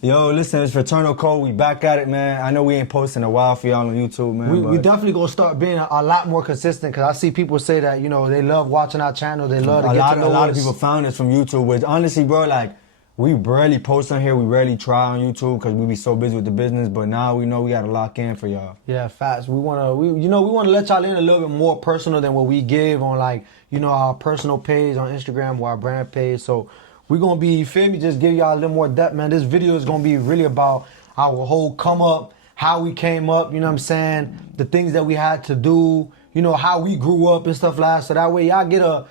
Yo, listen, it's Fraternal Code. We back at it, man. I know we ain't posting a while for y'all on YouTube, man. We definitely gonna start being a lot more consistent because I see people say that, you know, they love watching our channel. They love to get to know a lot us. of people found us from YouTube, which honestly, bro, like, we rarely post on here. We rarely try on YouTube because we be so busy with the business. But now we know we gotta lock in for y'all. Yeah, facts. We wanna let y'all in a little bit more personal than what we give on, like, you know, our personal page on Instagram or our brand page. So we're gonna be, you feel me, just give y'all a little more depth, man. This video is gonna be really about our whole come up, how we came up, you know what I'm saying, the things that we had to do, you know, how we grew up and stuff like that. So that way y'all get a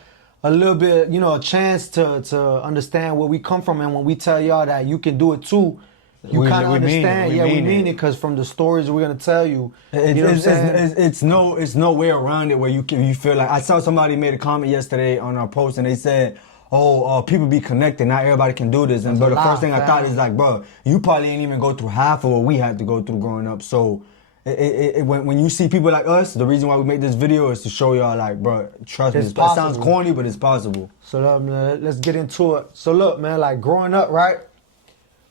little bit, you know, a chance to understand where we come from. And when we tell y'all that you can do it too, you kind of understand. We mean it because from the stories we're gonna tell you, you know what I'm saying? It's no way around it where you feel like, I saw somebody made a comment yesterday on our post and they said, people be connected, not everybody can do this. And but the first thing I thought is like, bro, you probably ain't even go through half of what we had to go through growing up. So when you see people like us, the reason why we make this video is to show y'all, like, bro, trust me, it sounds corny, but it's possible. So look, man, let's get into it. So look, man, like growing up, right?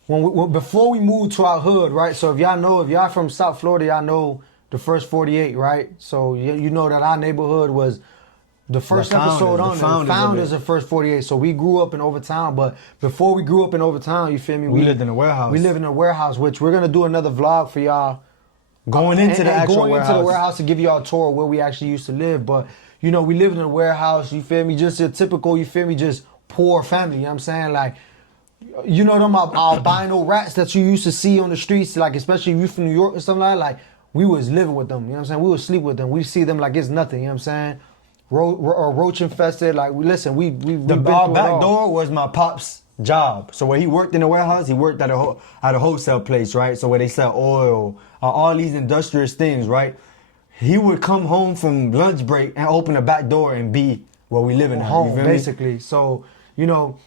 Before we moved to our hood, right? So if y'all from South Florida, y'all know the first 48, right? So you know that our neighborhood was the first episode on the founders of First 48. So we grew up in Overtown, but before we grew up in Overtown, you feel me? We lived in a warehouse. We lived in a warehouse, which we're gonna do another vlog for y'all. Going into the warehouse to give y'all a tour of where we actually used to live. But you know, we lived in a warehouse, you feel me? Just a typical, you feel me, just poor family, you know what I'm saying? Like, you know them albino rats that you used to see on the streets, like especially if you from New York or something like we was living with them, you know what I'm saying? We would sleep with them. We see them like it's nothing, you know what I'm saying? Roach infested, like the back door was my pop's job. So when he worked in the warehouse, he worked at a wholesale place, right? So where they sell oil, all these industrious things, right? He would come home from lunch break and open the back door and be where we live in home, basically. So you know,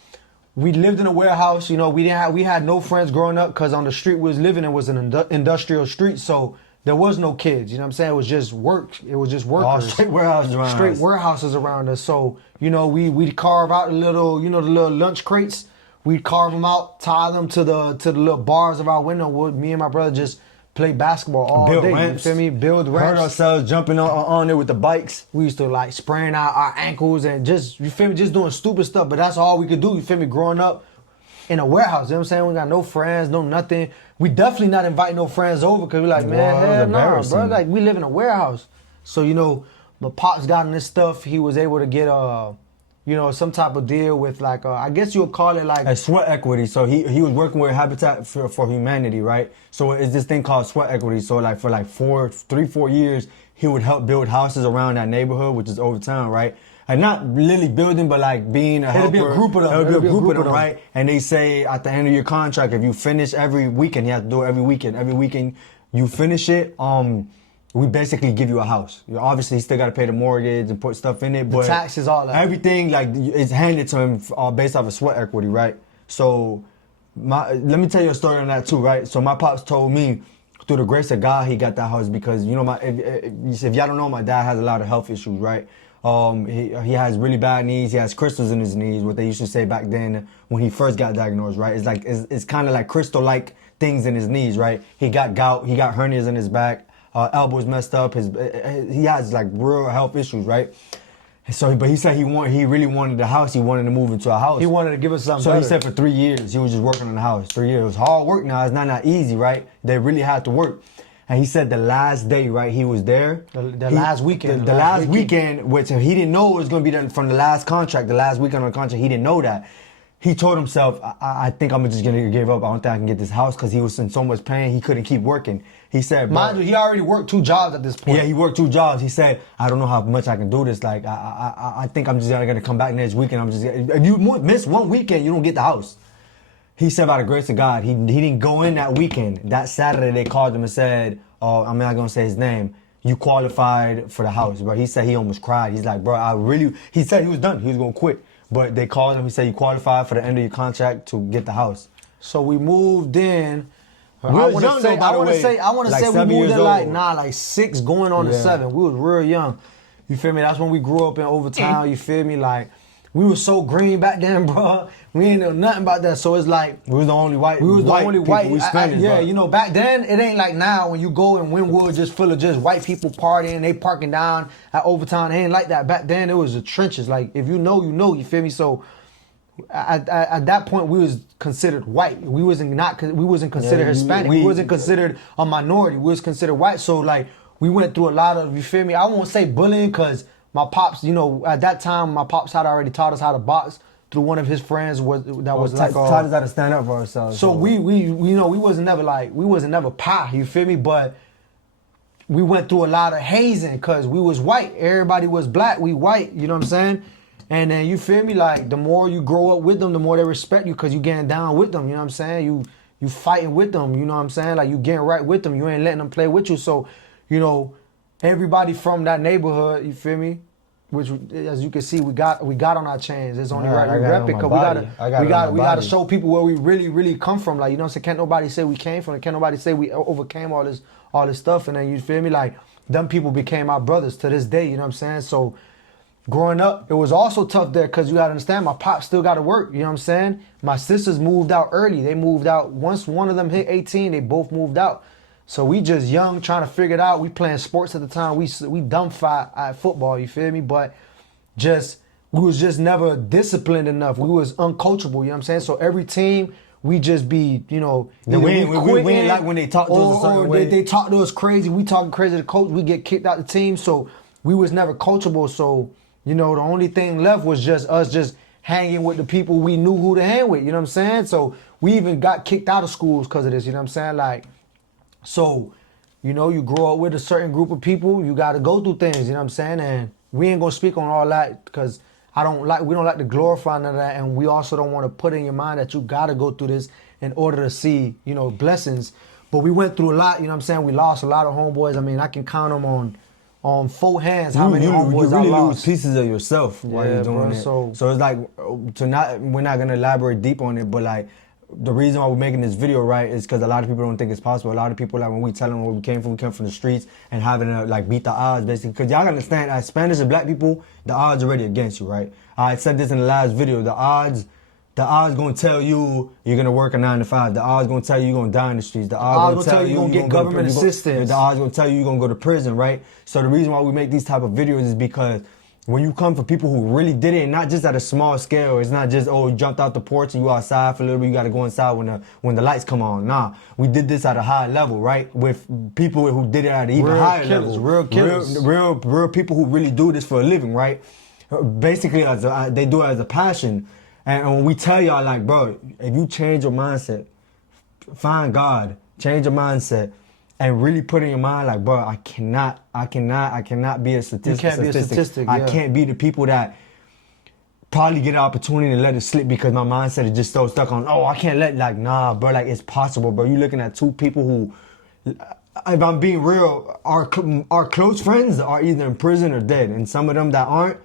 we lived in a warehouse. You know, we had no friends growing up because on the street we was living in was an industrial street. So there was no kids, you know what I'm saying? It was just work. It was just workers. Straight warehouses around us. Straight warehouses around us. So, you know, we'd carve out the little, you know, the little lunch crates. We'd carve them out, tie them to the little bars of our window. Me and my brother just play basketball all day. Ramps. You feel me? Build ramps. Hurt ourselves jumping on it with the bikes. We used to like spraying out our ankles and just, you feel me, just doing stupid stuff. But that's all we could do, you feel me, growing up in a warehouse. You know what I'm saying? We got no friends, no nothing. We definitely not inviting no friends over because we like, man, hell no, bro. Like, we live in a warehouse. So, you know, my pops got in this stuff. He was able to get, you know, some type of deal with like, I guess you would call it like... a sweat equity. So he was working with Habitat for Humanity, right? So it's this thing called sweat equity. So like for like 4 years, he would help build houses around that neighborhood, which is Overtown, right? And not really building, but like being a helper. It'll be a group of them. It'll be a group of them, right? And they say at the end of your contract, if you finish every weekend, you have to do it every weekend. Every weekend you finish it, we basically give you a house. You obviously still got to pay the mortgage and put stuff in it, but the taxes, all that. Everything like is handed to him based off of sweat equity, right? So let me tell you a story on that too, right? So my pops told me through the grace of God he got that house because, you know, if y'all don't know, my dad has a lot of health issues, right? He has really bad knees. He has crystals in his knees, what they used to say back then when he first got diagnosed, right? It's like it's kind of like crystal-like things in his knees, right? He got gout. He got hernias in his back. Elbows messed up. He has like real health issues, right? So, but he said he really wanted the house. He wanted to move into a house. He wanted to give us something. So better. He said for 3 years he was just working on the house. 3 years. It was hard work. Now it's not easy, right? They really had to work. And he said the last day, right, he was there. The last weekend. The last weekend, which he didn't know it was going to be from the last contract, the last weekend on the contract. He didn't know that. He told himself, I think I'm just going to give up. I don't think I can get this house because he was in so much pain. He couldn't keep working. He said, mind you, he already worked 2 jobs at this point. Yeah, he worked 2 jobs. He said, I don't know how much I can do this. Like, I think I'm just going to come back next weekend. If you miss 1 weekend, you don't get the house. He said by the grace of God, he didn't go in that weekend. That Saturday, they called him and said, I'm not going to say his name. You qualified for the house. But he said he almost cried. He's like, bro, he said he was done. He was going to quit. But they called him. He said you qualified for the end of your contract to get the house. So we moved in. I want to say we moved in like 6 going on to 7. We was real young. You feel me? That's when we grew up in Overtown. You feel me? Like, we were so green back then, bro. We ain't know nothing about that. So it's like We was the only white. we was the only people. white. We Spanish, yeah, bro. you know, back then it ain't like now when you go in Wynwood just full of just white people partying, they parking down at Overtown. It ain't like that. Back then it was the trenches. Like if you know, you know. You feel me? So at that point we was considered white. We wasn't considered Hispanic. We wasn't considered a minority. We was considered white. So like we went through a lot of, you feel me? I won't say bullying because my pops, you know, at that time my pops had already taught us how to box through one of his friends was like taught us how to stand up for ourselves. So we you know we wasn't never pie. You feel me? But we went through a lot of hazing because we was white. Everybody was black. We white. You know what I'm saying? And then you feel me, like the more you grow up with them, the more they respect you because you getting down with them. You know what I'm saying? You fighting with them. You know what I'm saying? Like you getting right with them. You ain't letting them play with you. So, you know, everybody from that neighborhood, you feel me? Which, as you can see, we got on our chains. It's only right we rep it because we gotta show people where we really come from. Like, you know what I'm saying? Can't nobody say we came from it. Can't nobody say we overcame all this stuff. And then you feel me? Like them people became our brothers to this day. You know what I'm saying? So. Growing up, it was also tough there because you got to understand, my pop still got to work. You know what I'm saying? My sisters moved out early. They moved out. Once one of them hit 18, they both moved out. So we just young trying to figure it out. We playing sports at the time. We dumb fight at football, you feel me? But we was just never disciplined enough. We was uncoachable, you know what I'm saying? So every team, we just be, you know, we ain't like when they talk to us a certain way. They talk to us crazy. We talking crazy to the coach. We get kicked out the team. So we was never coachable. So you know, the only thing left was just us just hanging with the people we knew who to hang with, you know what I'm saying? So we even got kicked out of schools because of this, you know what I'm saying? Like, so, you know, you grow up with a certain group of people, you got to go through things, you know what I'm saying? And we ain't going to speak on all that because we don't like to glorify none of that. And we also don't want to put in your mind that you got to go through this in order to see, you know, blessings. But we went through a lot, you know what I'm saying? We lost a lot of homeboys. I mean, I can count them on 4 hands how many homeboys I lost. You really lose lost. pieces of yourself while you're doing it. So it's like, we're not going to elaborate deep on it, but like, the reason why we're making this video, right, is because a lot of people don't think it's possible. A lot of people, like, when we tell them where we came from the streets and having to, like, beat the odds, basically. Because y'all gotta understand, as Spanish and black people, the odds are already against you, right? I said this in the last video. The odds gonna tell you you're gonna work a 9 to 5. The odds gonna tell you you're gonna die in the streets. The odds gonna tell you you're gonna get government assistance. The odds gonna tell you you're gonna go to prison, right? So the reason why we make these type of videos is because when you come from people who really did it, not just at a small scale, it's not just, oh, you jumped out the porch and you outside for a little bit, you gotta go inside when the lights come on. Nah, we did this at a high level, right? With people who did it at an even higher level. Real killers. Real people who really do this for a living, right? Basically, they do it as a passion. And when we tell y'all, like, bro, if you change your mindset, find God, change your mindset, and really put in your mind, like, bro, I cannot be a statistic. You can't be a statistic. I can't be the people that probably get an opportunity to let it slip because my mindset is just so stuck on, oh, I can't let, like, nah, bro, like, it's possible, bro. You looking at 2 people who, if I'm being real, our close friends are either in prison or dead, and some of them that aren't,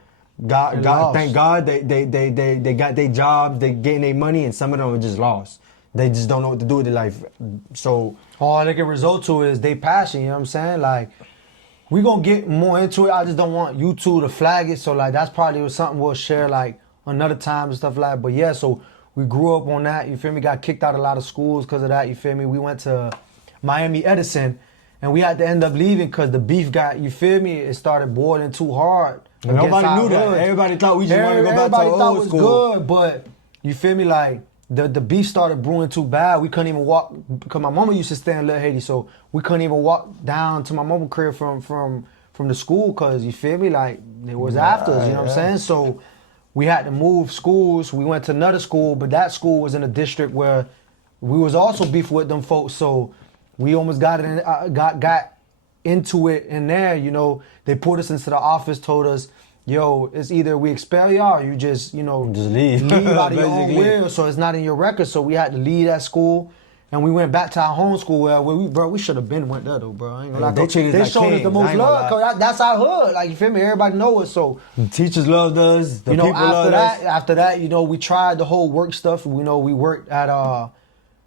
God, thank God they got their jobs, they getting their money, and some of them are just lost. They just don't know what to do with their life. So all they can result to is they passion, you know what I'm saying? Like, we gonna get more into it. I just don't want you two to flag it. So like that's probably something we'll share like another time and stuff like that. But yeah, so we grew up on that, you feel me? Got kicked out of a lot of schools because of that, you feel me? We went to Miami Edison and we had to end up leaving because the beef got, you feel me? It started boiling too hard. Nobody knew that. Everybody thought we just wanted to go back to old school. Everybody thought it was good, but you feel me? Like the beef started brewing too bad. We couldn't even walk because my mama used to stay in Little Haiti, so we couldn't even walk down to my mama's crib from the school because you feel me? Like it was after us, you know what I'm saying? So we had to move schools. We went to another school, but that school was in a district where we was also beef with them folks. So we almost got into it in there, you know. They put us into the office, told us, yo, it's either we expel y'all or you just, you know, just leave out of your own will, so it's not in your record. So we had to leave that school, and we went back to our home school where we should have been went there though, bro. I ain't gonna lie. They showed us the most love, cause that's our hood. Like, you feel me? Everybody know it. So the teachers loved us. The people loved us. After that, you know, we tried the whole work stuff. We know we worked at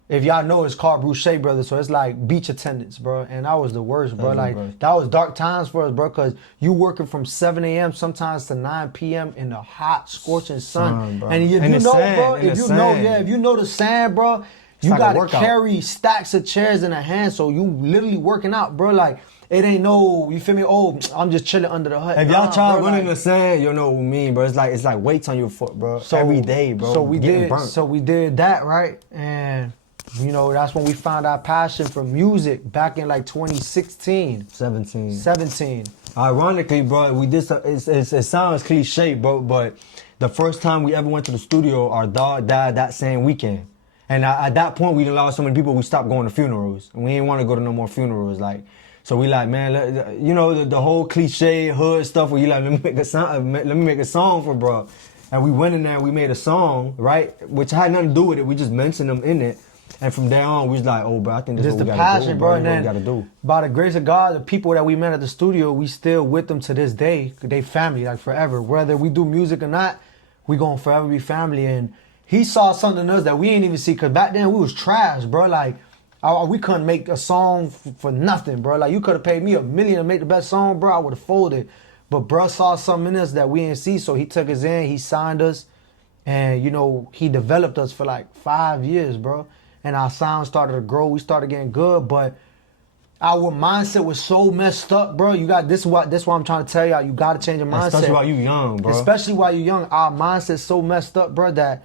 If y'all know, it's called Bruce Brothers, so it's like beach attendants, bro. And that was the worst, bro. That's the Like worst. that was dark times for us, bro, because you working from 7 a.m. sometimes to 9 p.m. in the hot, scorching sun. Bro. And if In you the know, sand, bro, in if the you know, sand. yeah, if you know the sand, bro, you like a gotta workout. carry stacks of chairs in a hand, so you literally working out, bro. Like it ain't no, you feel me? Oh, I'm just chilling under the hut. If y'all Nah, try bro, running in like- the sand, you'll know what we mean, bro. It's like weights on your foot, bro. Every day, bro. So we Getting did. burnt. So we did that, right? And you know that's when we found our passion for music back in like 2016, 17. 17. Ironically, bro, we did. It sounds cliche, bro, but the first time we ever went to the studio, our dog died that same weekend, and at that point, we lost so many people. We stopped going to funerals, and we didn't want to go to no more funerals. Like, so we like, man, you know, the whole cliche hood stuff where you like, let me make a song for bro, and we went in there, and we made a song, right, which had nothing to do with it. We just mentioned them in it. And from there on, we was like, oh, bro, I think this is Just what the we gotta passion, do, bro. bro. And This is what then, we gotta do. by the grace of God, the people that we met at the studio, we still with them to this day. They family, like forever. Whether we do music or not, we gonna forever be family. And he saw something in us that we ain't even see. Cause back then we was trash, bro. Like we couldn't make a song for nothing, bro. Like you could have paid me $1 million to make the best song, bro. I would have folded. But bro saw something in us that we didn't see, so he took us in. He signed us, and you know he developed us for like 5 years, bro. And our sound started to grow. We started getting good, but our mindset was so messed up, bro. You got this. That's what I'm trying to tell y'all. You got to change your mindset, Especially while you young, bro. Especially while you're young. Our mindset's so messed up, bro, that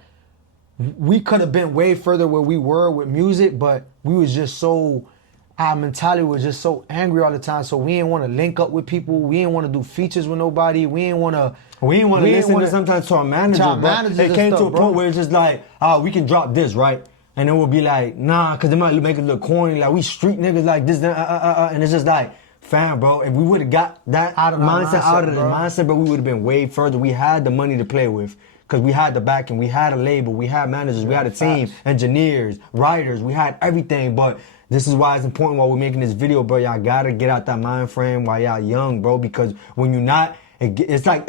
we could have been way further where we were with music, but we was just so. Our mentality was just so angry all the time, so we didn't want to link up with people. We didn't want to do features with nobody. We didn't want to. We didn't want to listen to sometimes to our manager, bro. managers It and came stuff, to a bro. point where it's just like, we can drop this, right? And then we'll be like, nah, because it might make it look corny. Like, we street niggas like this, and it's just like, fam, bro, if we would have got that Out of our mindset out of the bro. mindset, bro, we would have been way further. We had the money to play with. Because we had the backing, we had a label, we had managers, we had a team, facts. engineers, writers, we had everything. But this is why it's important while we're making this video, bro. Y'all gotta get out that mind frame while y'all young, bro. Because when you're not, it's like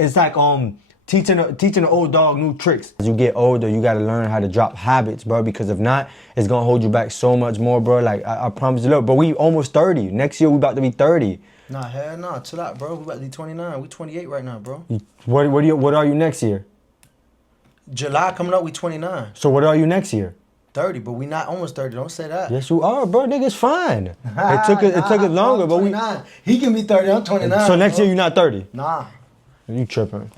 teaching an old dog new tricks. As you get older, you gotta learn how to drop habits, bro. Because if not, it's gonna hold you back so much more, bro. Like I promise you, look, but we almost 30. Next year we about to be 30. Nah, hell nah. Chill out, bro. We about to be 29. We 28 right now, bro. What are you next year? July coming up, we 29. So what are you next year? 30, but we not almost 30. Don't say that. Yes, you are, bro. Nigga's fine. It took it longer, but we. 29. He can be 30. I'm 29. So next bro. year you're not 30. Nah. You tripping?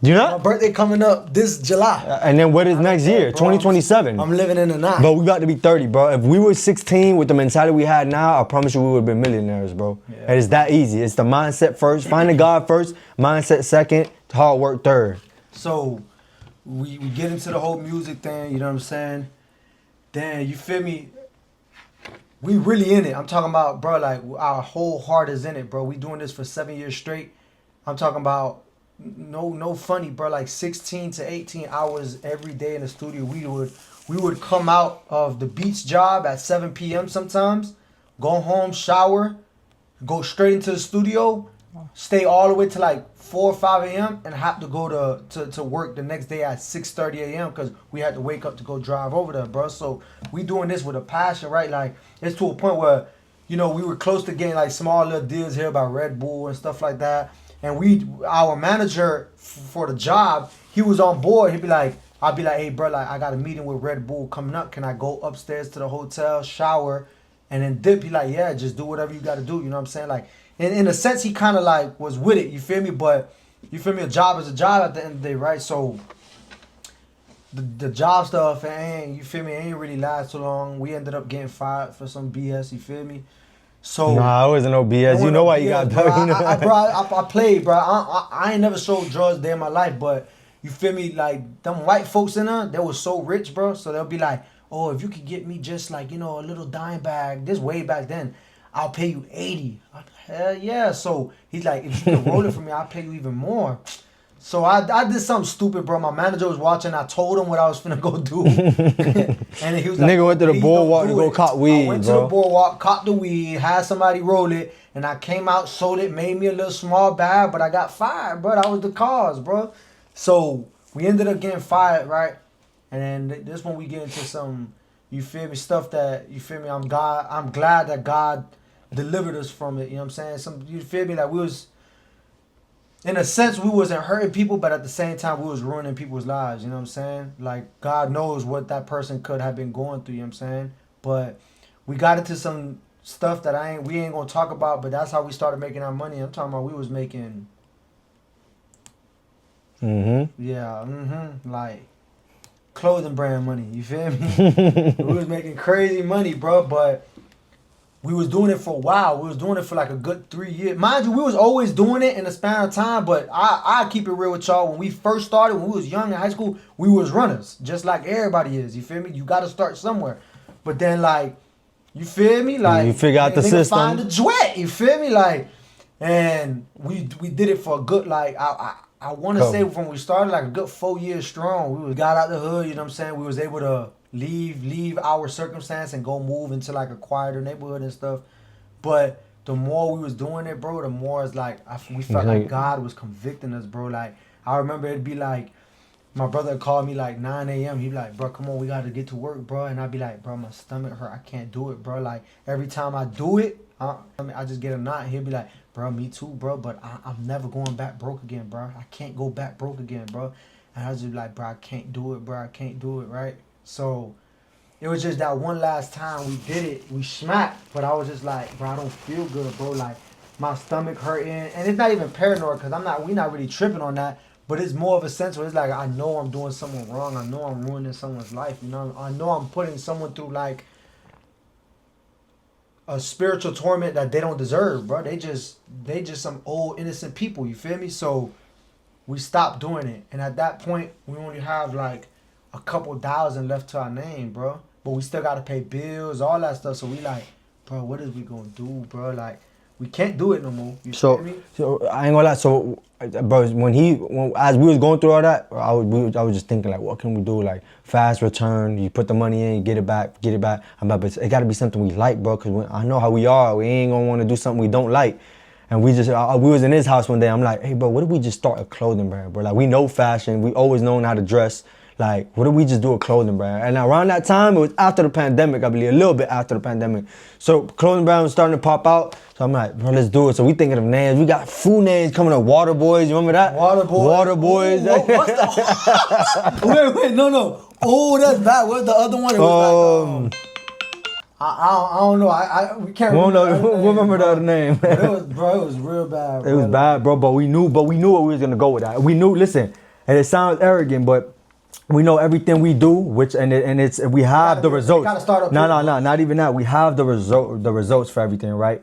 You My not? birthday coming up this July. And then what is next year? Bro, 2027. I'm living in the night. But we about to be 30, bro. If we were 16 with the mentality we had now, I promise you we would have been millionaires, bro. Yeah. And it's that easy. It's the mindset first, finding God first, mindset second, hard work third. So we get into the whole music thing, you know what I'm saying? Then you feel me? We really in it. I'm talking about, bro, like our whole heart is in it, bro. We doing this for 7 years straight. I'm talking about no funny, bro. Like 16 to 18 hours every day in the studio. We would come out of the beach job at 7 p.m. sometimes, go home, shower, go straight into the studio, stay all the way to like 4 or 5 a.m. and have to go to work the next day at 6:30 a.m. because we had to wake up to go drive over there, bro. So we doing this with a passion, right? Like it's to a point where, you know, we were close to getting like small little deals here by Red Bull and stuff like that. And our manager for the job, he was on board. He'd be like, I'd be like, hey, bro, like I got a meeting with Red Bull coming up. Can I go upstairs to the hotel, shower, and then dip? He like, yeah, just do whatever you got to do. You know what I'm saying? Like, in a sense, he kind of like was with it. You feel me? But you feel me? A job is a job at the end of the day, right? So the job stuff, you feel me? It ain't really last too long. We ended up getting fired for some BS. You feel me? So Nah, it wasn't no BS. You know why you got bro. done. I played, bro. I ain't never sold drugs day in my life, but you feel me? Like them white folks in there, they was so rich, bro. So they'll be like, oh, if you could get me just like, you know, a little dime bag, this way back then, I'll pay you 80. Hell yeah. So he's like, if you can roll it for me, I'll pay you even more. So I did something stupid, bro. My manager was watching. I told him what I was finna go do. And he was like, Nigga went to the "Please boardwalk don't to do go it." cop weed, I went to bro. the boardwalk, caught the weed, had somebody roll it, and I came out, sold it, made me a little small bag, but I got fired, bro. That was the cause, bro. So we ended up getting fired, right? And then this when we get into some You feel me? Stuff that, you feel me? I'm glad that God delivered us from it. You know what I'm saying? You feel me? Like we was, in a sense, we wasn't hurting people, but at the same time, we was ruining people's lives. You know what I'm saying? Like God knows what that person could have been going through. You know what I'm saying? But we got into some stuff that we ain't gonna talk about. But that's how we started making our money. I'm talking about we was making. Like clothing brand money. You feel me? We was making crazy money, bro. But we was doing it for a while. We was doing it for like a good 3 years. Mind you, we was always doing it in a span of time, but I keep it real with y'all. When we first started, when we was young in high school, we was runners, just like everybody is. You feel me? You got to start somewhere. But then, like, you feel me? Like, you figure out the system. Find the duet. You feel me? Like, and we did it for a good, like, I want to say when we started, like a good 4 years strong. We got out the hood, you know what I'm saying? We was able to leave our circumstance and go move into like a quieter neighborhood and stuff. But the more we was doing it, bro, the more it's like we felt like God was convicting us, bro. Like I remember it'd be like my brother would call me like 9 a.m. He'd be like, bro, come on, we gotta get to work, bro. And I'd be like, bro, my stomach hurt, I can't do it, bro. Like every time I do it, I just get a knot. He'll be like, bro, me too, bro, but I'm never going back broke again, bro. I can't go back broke again, bro. And I was just like, bro, I can't do it, bro. I can't do it, right? So it was just that one last time we did it, we smacked, but I was just like, bro, I don't feel good, bro. Like my stomach hurting, and it's not even paranoid because we not really tripping on that, but it's more of a sense where it's like I know I'm doing something wrong. I know I'm ruining someone's life. You know, I know I'm putting someone through like a spiritual torment that they don't deserve, bro. They just some old innocent people. You feel me? So we stopped doing it, and at that point, we only have like a couple thousand left to our name, bro. But we still gotta pay bills, all that stuff. So we like, bro, what is we gonna do, bro? Like, we can't do it no more. You feel me? So I ain't gonna lie. So, bro, as we was going through all that, I was just thinking like, what can we do? Like fast return. You put the money in, get it back. I'm like, but it gotta be something we like, bro. Cause I know how we are. We ain't gonna want to do something we don't like. And we was in his house one day. I'm like, hey, bro, what if we just start a clothing brand, bro? Like we know fashion. We always known how to dress. Like, what if we just do a clothing brand? And around that time, it was after the pandemic, I believe, a little bit after the pandemic. So clothing brand was starting to pop out. So I'm like, bro, let's do it. So we thinking of names. We got food names coming up. Water Boys, you remember that? Water Boys. Water Boys. Ooh, what's that? wait, no. Oh, that's bad. What's the other one? It was like, I don't know. We can't remember the other name. But it was real bad, bro. It was bad, bro, but we knew what we was gonna go with that. We knew, listen, and it sounds arrogant, but we know everything we do, we have the results. Gotta start up. No, not even that. We have the results for everything, right?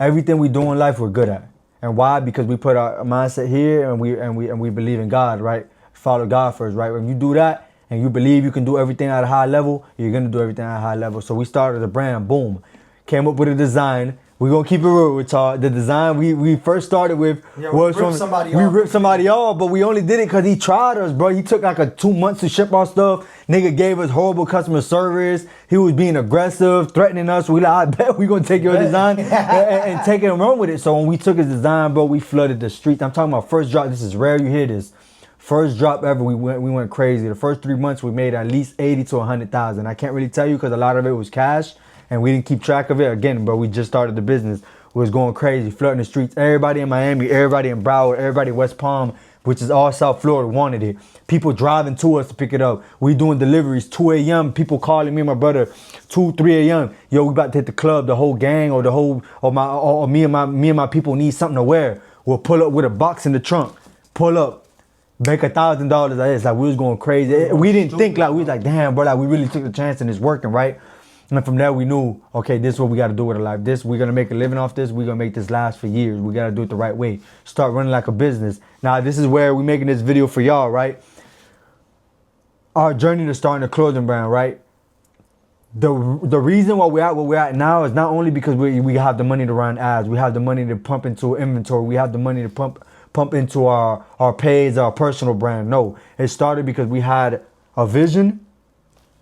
Everything we do in life, we're good at. And why? Because we put our mindset here, and we believe in God, right? Follow God first, right? When you do that, and you believe you can do everything at a high level, you're gonna do everything at a high level. So we started a brand, boom, came up with a design. We're gonna keep it real with y'all. The design we first started with was from we ripped somebody off, but we only did it because he tried us, bro. He took like 2 months to ship our stuff. Nigga gave us horrible customer service. He was being aggressive, threatening us. We like, I bet we gonna take your design and take it and run with it. So when we took his design, bro, we flooded the streets. I'm talking about first drop. This is rare you hear this. First drop ever, we went crazy. The first 3 months we made at least 80 to 100,000. I can't really tell you because a lot of it was cash. And we didn't keep track of it. Again, bro, we just started the business. We was going crazy, flooding the streets. Everybody in Miami, everybody in Broward, everybody in West Palm, which is all South Florida, wanted it. People driving to us to pick it up. We doing deliveries, 2 a.m. People calling me and my brother, 2, 3 a.m. Yo, we about to hit the club. The whole gang or me and my people need something to wear. We'll pull up with a box in the trunk. Pull up. Make $1,000. It's like we was going crazy. We didn't think like, we was like, damn, bro, like we really took the chance and it's working, right? And from there we knew, okay, this is what we got to do with our life. We're going to make a living off this. We're going to make this last for years. We got to do it the right way. Start running like a business. Now, this is where we're making this video for y'all, right? Our journey to starting a clothing brand, right? The reason why we're at where we're at now is not only because we have the money to run ads. We have the money to pump into inventory. We have the money to pump into our page, our personal brand. No, it started because we had a vision.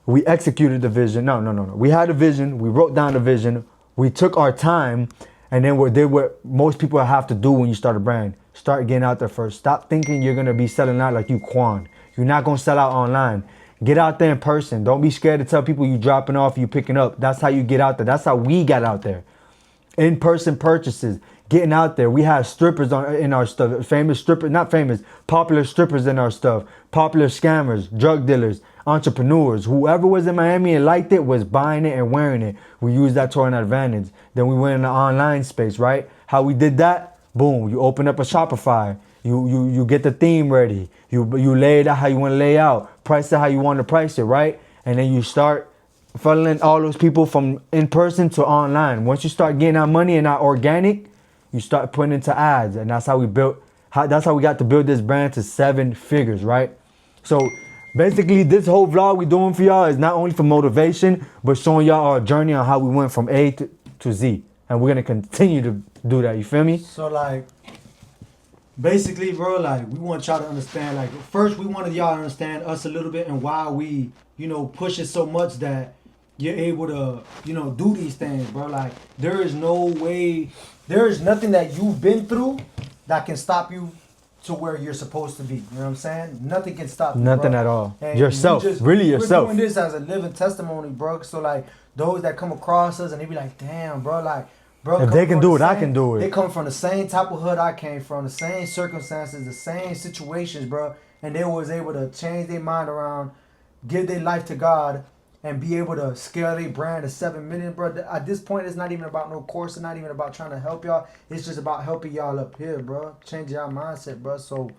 We executed the vision. No. We had a vision. We wrote down the vision. We took our time. And then we did what most people have to do when you start a brand. Start getting out there first. Stop thinking you're going to be selling out like you Quan. You're not going to sell out online. Get out there in person. Don't be scared to tell people you dropping off, you picking up. That's how you get out there. That's how we got out there. In-person purchases, getting out there. We have strippers in our stuff. Famous strippers, not famous, popular strippers in our stuff. Popular scammers, drug dealers, entrepreneurs. Whoever was in Miami and liked it was buying it and wearing it. We used that to our advantage. Then we went in the online space, right? How we did that? Boom, you open up a Shopify. You get the theme ready. You lay it out how you want to lay out. Price it how you want to price it, right? And then you start funneling all those people from in person to online. Once you start getting that money and that organic, you start putting into ads, and that's how we built. That's how we got to build this brand to 7 figures, right? So basically, this whole vlog we doing for y'all is not only for motivation, but showing y'all our journey on how we went from A to Z, and we're gonna continue to do that. You feel me? So like, basically, bro, like we want y'all to understand. Like, first, we wanted y'all to understand us a little bit and why we, push it so much that you're able to, do these things, bro. Like, there is no way, there is nothing that you've been through that can stop you to where you're supposed to be. You know what I'm saying? Nothing can stop you, Nothing bro. at all. And Yourself, really yourself. We're doing this as a living testimony, bro. So like, those that come across us and they be like, damn, bro, like, bro, If they can do it, I can do it. They come from the same type of hood I came from, the same circumstances, the same situations, bro. And they was able to change their mind around, give their life to God, and be able to scale their brand to 7 million, bro. At this point, it's not even about no course. It's not even about trying to help y'all. It's just about helping y'all up here, bro. Change y'all mindset, bro. So,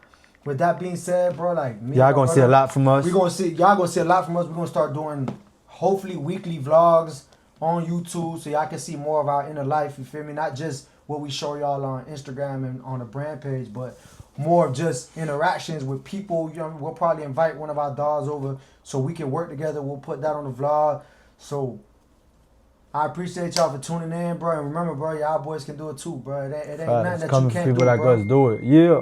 with that being said, bro, like me, Y'all gonna see a lot from us. Y'all gonna see a lot from us. We're gonna start doing hopefully weekly vlogs on YouTube, so y'all can see more of our inner life. You feel me? Not just what we show y'all on Instagram and on the brand page, but more of just interactions with people. We'll probably invite one of our dogs over so we can work together. We'll put that on the vlog. So I appreciate y'all for tuning in, bro. And remember, bro, y'all boys can do it too, bro. It ain't nothing that you coming can't for people do, like bro. us, do it. Yeah.